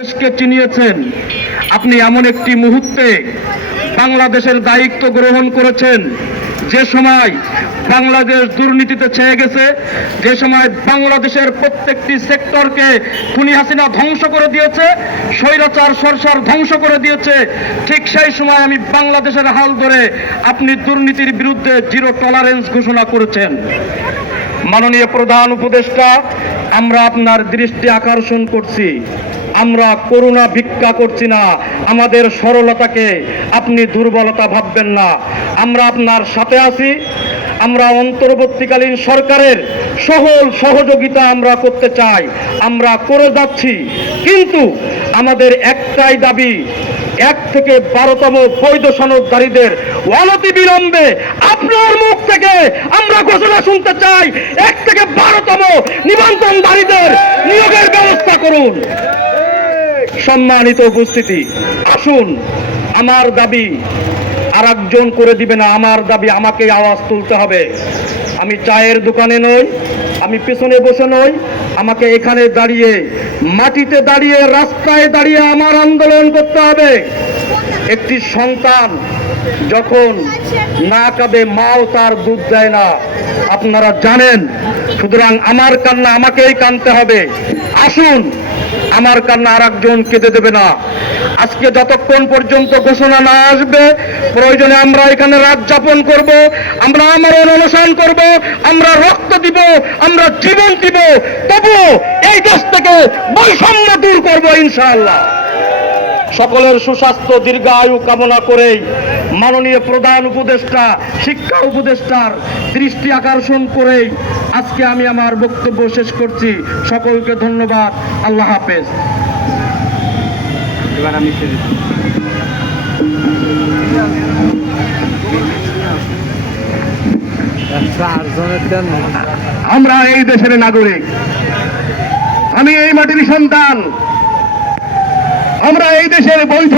দেশকে চিনিয়েছেন। আপনি এমন একটি মুহূর্তে বাংলাদেশের দায়িত্ব গ্রহণ করেছেন যে সময় বাংলাদেশ দুর্নীতিতে ছেয়ে গেছে, যে সময় বাংলাদেশের প্রত্যেকটি সেক্টরকে খুনি হাসিনা ধ্বংস করে দিয়েছে, স্বৈরাচার সরকার ধ্বংস করে দিয়েছে। ঠিক সেই সময় আমি বাংলাদেশের হাল ধরে আপনি দুর্নীতির বিরুদ্ধে জিরো টলারেন্স ঘোষণা করেছেন। মাননীয় প্রধান উপদেষ্টা, আমরা আপনার দৃষ্টি আকর্ষণ করছি। আমরা করুণা ভিক্ষা করছি না, আমাদের সরলতাকে আপনি দুর্বলতা ভাববেন না। আমরা আপনার সাথে আছি। আমরা অন্তর্বর্তীকালীন সরকারের সকল সহযোগিতা আমরা করতে চাই, আমরা করে যাচ্ছি। কিন্তু আমাদের একটাই দাবি, 1 থেকে 12তম বৈধ সনদধারীদের অনতিবিলম্বে আপনার মুখ থেকে আমরা ঘোষণা শুনতে চাই, 1 থেকে 12তম নিবন্ধনধারীদের নিয়োগের ব্যবস্থা করুন। সম্মানিত উপস্থিতি, আসুন, আমার দাবি আর একজন করে দিবে না, আমার দাবি আমাকে আওয়াজ তুলতে হবে। আমি চায়ের দোকানে নই, আমি পেছনে বসে নই, আমাকে এখানে দাঁড়িয়ে, মাটিতে দাঁড়িয়ে, রাস্তায় দাঁড়িয়ে আমার আন্দোলন করতে হবে। একটি সন্তান যখন না কাঁদে, মাও তার দুধ দেয় না, আপনারা জানেন। সুতরাং আমার কান্না আমাকেই কাঁদতে হবে। আসুন, আমার কান্না আর একজন কেঁদে দেবে না। আজকে যতক্ষণ পর্যন্ত ঘোষণা না আসবে, প্রয়োজনে আমরা এখানে রাত যাপন করব, আমরা আমরণ অনশন করব, আমরা রক্ত দিব, আমরা জীবন দিব, তবুও এই দেশ থেকে বৈষম্য দূর করব ইনশাআল্লাহ। সকলের সুস্বাস্থ্য দীর্ঘায়ু কামনা করেই মাননীয় প্রধান উপদেষ্টা, শিক্ষা উপদেষ্টার দৃষ্টি আকর্ষণ করেই আজকে আমি আমার বক্তব্য শেষ করছি। সকলকে ধন্যবাদ। আল্লাহ হাফেজ। আমরা এই দেশের নাগরিক, আমি এই মাটির সন্তান, আমরা এই দেশের বৈধ